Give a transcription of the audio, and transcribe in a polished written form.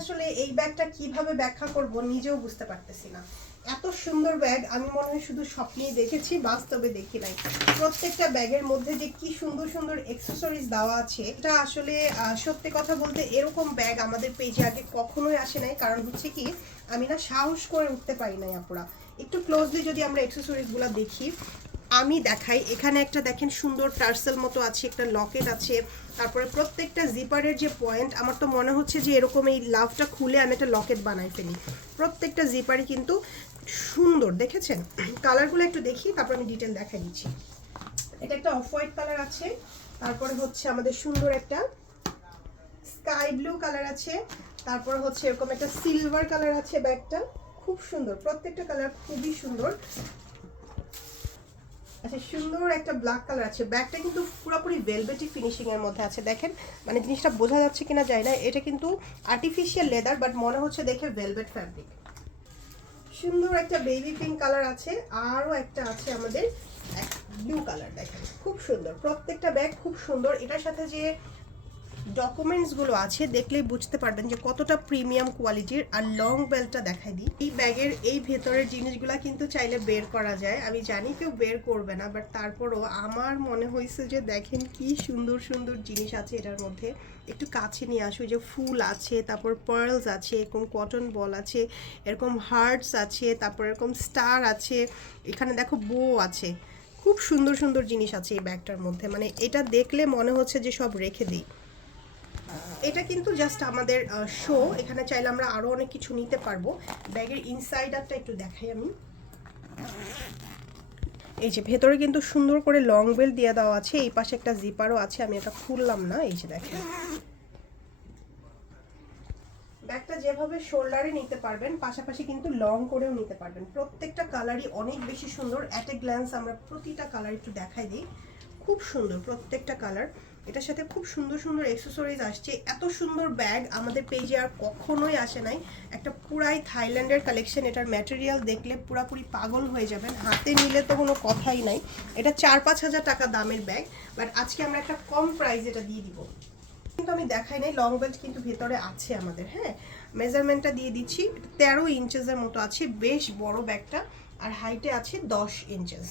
আসলে এই ব্যাগটা কিভাবে ব্যাখ্যা করব নিজেও বুঝতে পারতেছি না। এত সুন্দর ব্যাগ আমি মনে হয় শুধু স্বপ্নেই দেখেছি, বাস্তবে দেখি নাই। প্রত্যেকটা ব্যাগের মধ্যে যে কি সুন্দর সুন্দর অ্যাকসেসরিজ দেওয়া আছে, এটা আসলে সত্যি কথা বলতে এরকম ব্যাগ আমাদের পেজে আগে কখনোই আসে নাই। কারণ হচ্ছে কি, আমি না সাহস করে উঠতে পারি নাই আপুরা। একটু ক্লোজলি যদি আমরা অ্যাকসেসরিজগুলো দেখি, আমি দেখাই। এখানে একটা দেখেন সুন্দর টার্সেল মতো আছে, একটা লকেট আছে। তারপরে প্রত্যেকটা জিপারের যে পয়েন্ট, আমার তো মনে হচ্ছে যে এরকম এই লাভটা খুলে আমি একটা লকেট বানাই ফেলি। প্রত্যেকটা জিপারই কিন্তু সুন্দর, দেখেছেন? কালারগুলো একটু দেখি, তারপর আমি ডিটেল দেখাই দিচ্ছি। এটা একটা অফ হোয়াইট কালার আছে, তারপরে হচ্ছে আমাদের সুন্দর একটা স্কাই ব্লু কালার আছে, তারপর হচ্ছে এরকম একটা সিলভার কালার আছে। ব্যাগটা খুব সুন্দর, প্রত্যেকটা কালার খুবই সুন্দর। আচ্ছা, সুন্দর একটা ব্ল্যাক কালার আছে। ব্যাগটা কিন্তু পুরোপুরি ভেলভেটি ফিনিশিং এর মধ্যে আছে। দেখেন, মানে জিনিসটা বোঝা যাচ্ছে কিনা যায় না, এটা কিন্তু আর্টিফিশিয়াল লেদার, বাট মনে হচ্ছে দেখে ভেলভেট ফ্যাব্রিক। সুন্দর একটা বেবি পিঙ্ক কালার আছে, আরও একটা আছে আমাদের ব্লু কালার। দেখেন খুব সুন্দর, প্রত্যেকটা ব্যাগ খুব সুন্দর। এটার সাথে যে ডকুমেন্টসগুলো আছে দেখলেই বুঝতে পারবেন যে কতটা প্রিমিয়াম কোয়ালিটির। আর লং বেল্টটা দেখাই দিই। এই ব্যাগের এই ভেতরের জিনিসগুলো কিন্তু চাইলে বের করা যায়, আমি জানি কেউ বের করবে না, বাট তারপরও আমার মনে হয়েছে যে দেখেন কি সুন্দর সুন্দর জিনিস আছে এটার মধ্যে। একটু কাছে নিয়ে আসো, যে ফুল আছে, তারপর পার্লস আছে, এরকম কটন বল আছে, এরকম হার্টস আছে, তারপর এরকম স্টার আছে, এখানে দেখো বো আছে। খুব সুন্দর সুন্দর জিনিস আছে এই ব্যাগটার মধ্যে, মানে এটা দেখলে মনে হচ্ছে যে সব রেখে দিই। এটা কিন্তু জাস্ট আমাদের শো, এখানে চাইলে আমরা আরও অনেক কিছু নিতে পারবো। ব্যাগের ইনসাইডারটা একটু দেখাই আমি। এই যে ভেতরে কিন্তু সুন্দর করে লং বেল্ট দিয়ে দেওয়া আছে, এই পাশে একটা জিপারও আছে, আমি এটা খুললাম না। এই যে দেখেন, ব্যাগটা যেভাবে শোল্ডারে নিতে পারবেন, পাশাপাশি কিন্তু লং করেও নিতে পারবেন। প্রত্যেকটা কালারই অনেক বেশি সুন্দর। অ্যাট এ গ্ল্যান্স আমরা প্রতিটা কালার একটু দেখাই দিই। খুব সুন্দর প্রত্যেকটা কালার। এটার সাথে খুব সুন্দর সুন্দর অ্যাকসেসরিজ আসছে। এত সুন্দর ব্যাগ আমাদের পেজে আর কখনোই আসে নাই। একটা পুরাই থাইল্যান্ডের কালেকশন। এটার ম্যাটেরিয়াল দেখলে পুরাপুরি পাগল হয়ে যাবেন, হাতে নিলে তো কোনো কথাই নাই। এটা 4-5 হাজার টাকা দামের ব্যাগ, বাট আজকে আমরা একটা কম প্রাইস এটা দিয়ে দিব। কিন্তু আমি দেখাই নাই, লং বেল্ট কিন্তু ভেতরে আছে আমাদের। হ্যাঁ, মেজারমেন্টটা দিয়ে দিচ্ছি। 13 ইঞ্চেসের মতো আছে, বেশ বড় ব্যাগটা। আর হাইটে আছে 10 ইঞ্চেস।